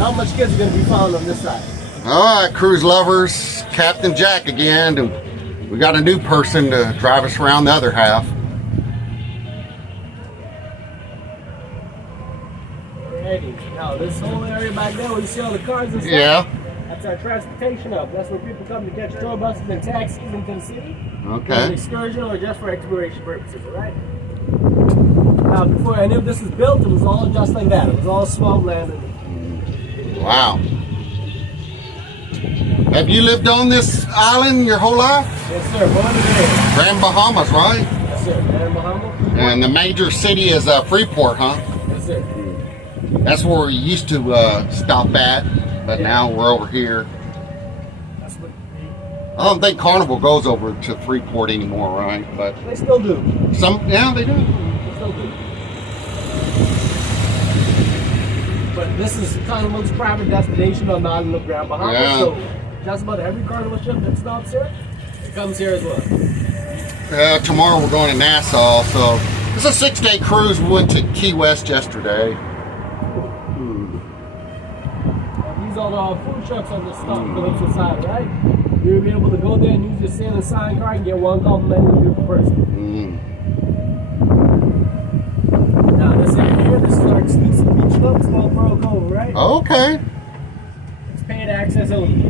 not much kids are going to be found on this side. All right, cruise lovers, Captain Jack again. And we got a new person to drive us around the other half. Alrighty, now this whole area back there where you see all the cars and stuff, Yeah. that's our transportation hub. That's where people come to catch tour buses and taxis into the city. Okay. For an excursion or just for exploration purposes, alright? Now, before any of this was built, it was all just like that. It was all swampland. Wow. Have you lived on this island your whole life? Yes, sir. Born and raised. Grand Bahamas, right? Yes, sir. Grand Bahama. And the major city is Freeport, huh? Yes, sir. That's where we used to stop at, but now we're over here. That's what I don't think Carnival goes over to Freeport anymore, right? But they still do. yeah, they do. They still do. But this is Carnival's private destination on the island of Grand Bahama. Yeah. So just about every Carnival ship that stops here, it comes here as well. Tomorrow we're going to Nassau, so it's a 6-day cruise. We went to Key West yesterday. These are the food trucks on the stop side, right? You'll be able to go there and use your sail and sign card and get one complimentary beer per person. Now this area here, this is our exclusive beach club, small Pearl Cove, right? Okay. It's paid access only.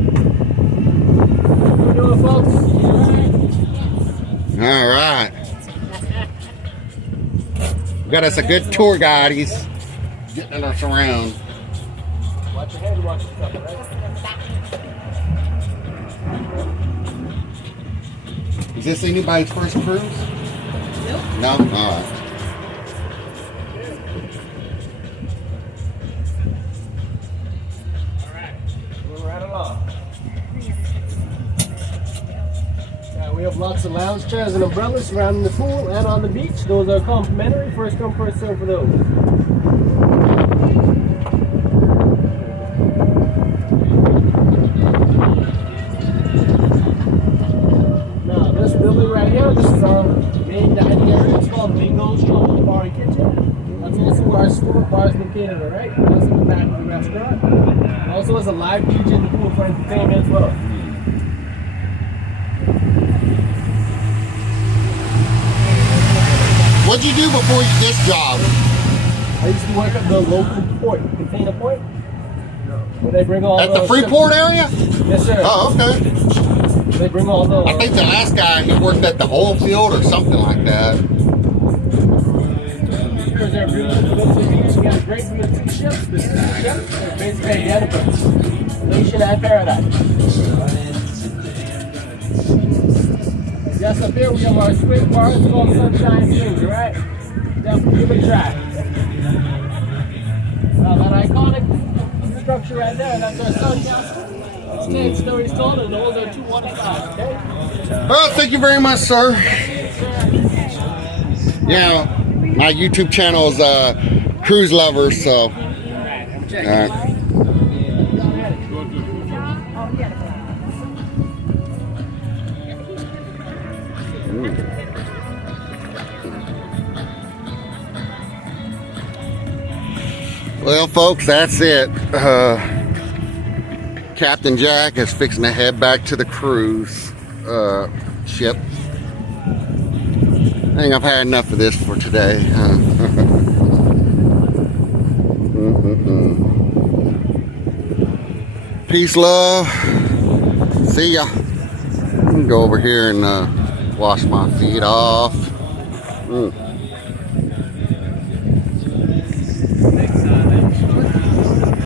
We're doing, folks. All right. We got us a good tour guide. He's getting us around. Watch your head and watch your stuff, right? Is this anybody's first cruise? Nope. No? All right. Right along. We have lots of lounge chairs and umbrellas surrounding the pool and on the beach. Those are complimentary. First come, first serve for those. Now this building right here, this is our main dining area. It's called Bingo's Trouble Bar and Kitchen. That's also where our sport bar is located, alright? That's in the back of the restaurant. Also has a live DJ in the pool for entertainment as well. What'd you do before this job? I used to work at the local port, container port. Where they bring all At the Freeport area? Yes, sir. Oh, okay. They bring all the... I think the last guy, he worked at the oil field or something like that. Here's our beautiful beach. We got a great view of 2 ships. The 2 ships are basically identical. Elation and Paradise. Just up here we have our swing bar. It's called Sunshine Springs, alright? Definitely give it a try. Now that iconic structure right there, that's our sun castle. It's 10 stories tall and those are 2 water slides, okay? Well, thank you very much, sir. Yeah, my YouTube channel is Cruise Lovers, so. Well, folks, that's it. Captain Jack is fixing to head back to the cruise ship. I think I've had enough of this for today. Peace, love. See ya. Go over here and wash my feet off.